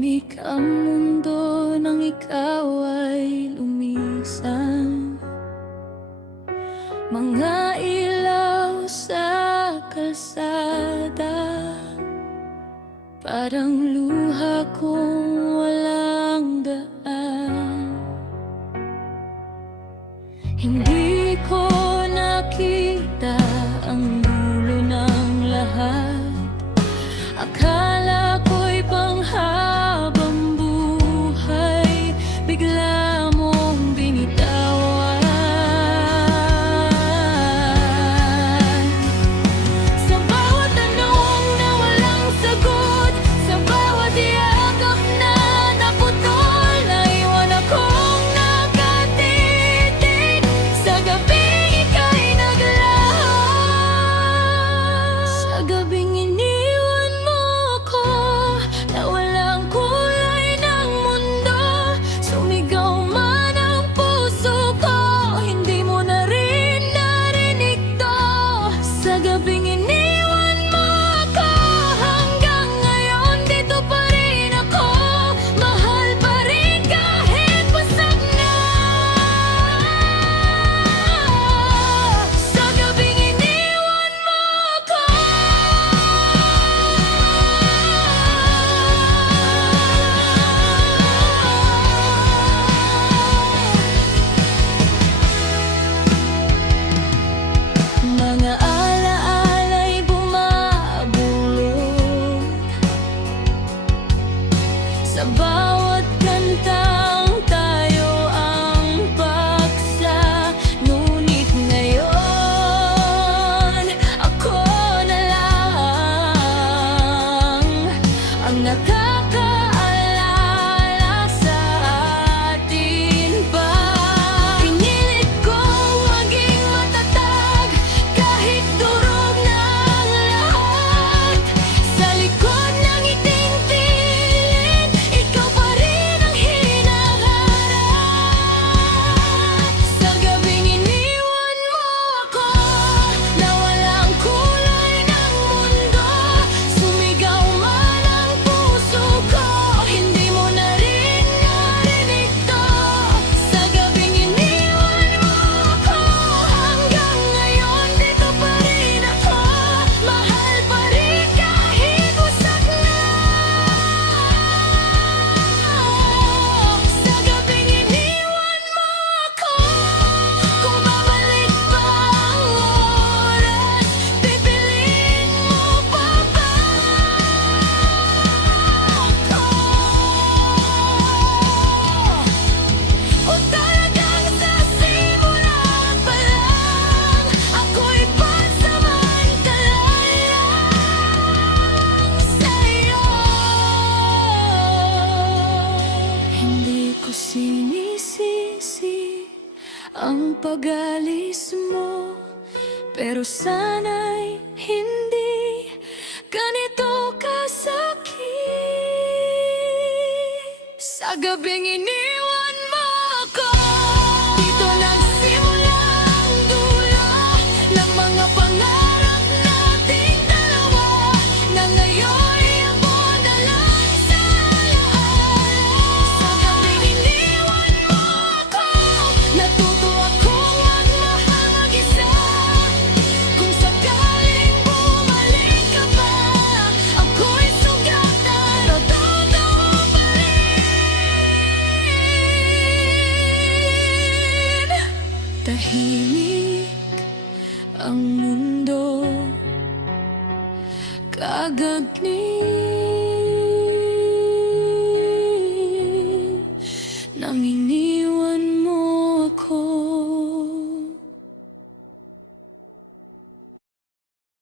Tahimik ang mundo nang ikaw ay lumisan. Mga ilaw sa kalsada, parang luha kong walang daan. Hindi ko nakita ang dulo ng lahat. Akala ko'y panghabang buhay, bigla mong binitawan. Sa bawat tanong na walang sagot, sa bawat yakap na naputol, naiwan akong nakatitig sa gabing ika'y naglaho. Sa gabing iniwan mo ako, na walang kulay ng mundo. Sumigaw man ang puso ko, hindi mo na rin narinig to. Sa gabing iniwan mo ako, hanggang ngayon dito pa rin ako. Mahal pa rin kahit basag na. Sa gabing iniwan mo ako. Mga alaala'y bumabulong sa bawat kantang tayo ang paksa. Ngunit ngayon, ako na lang ang nakakaalala sa atin pa. Pinilit kong maging matatag kahit durog na ang lahat. Sa likod ng iting pilit, ikaw pa rin ang hinaharap. Sa gabing iniwan mo ako, na walang kulay ng mundo. Sumigaw man ang puso ko, hindi mo na rin narinig to. Sa gabing iniwan mo ako, hanggang ngayon dito pa rin ako. Mahal pa rin kahit wasak na. Sa gabing iniwan mo ako, kung babalik pa ang oras, pipiliin mo pa ba ako? O talagang sa simula pa lang, ako'y pansamantala lang sa'yo. Hindi ko sinisisi ang pag-alis mo, pero sana'y hindi ganito kasakit. Sa gabing iniwan mo ako, dito nagsimula ang dulo ng mga pangarap nating dalawa, na ngayon'y ako na lang sa alaala. Sa gabing iniwan mo ako, natuto akong magmahal mag-isa. Kung sakaling bumalik ka pa, ako'y sugatan o totoo pa rin. Tahimik ang mundo, kagad ni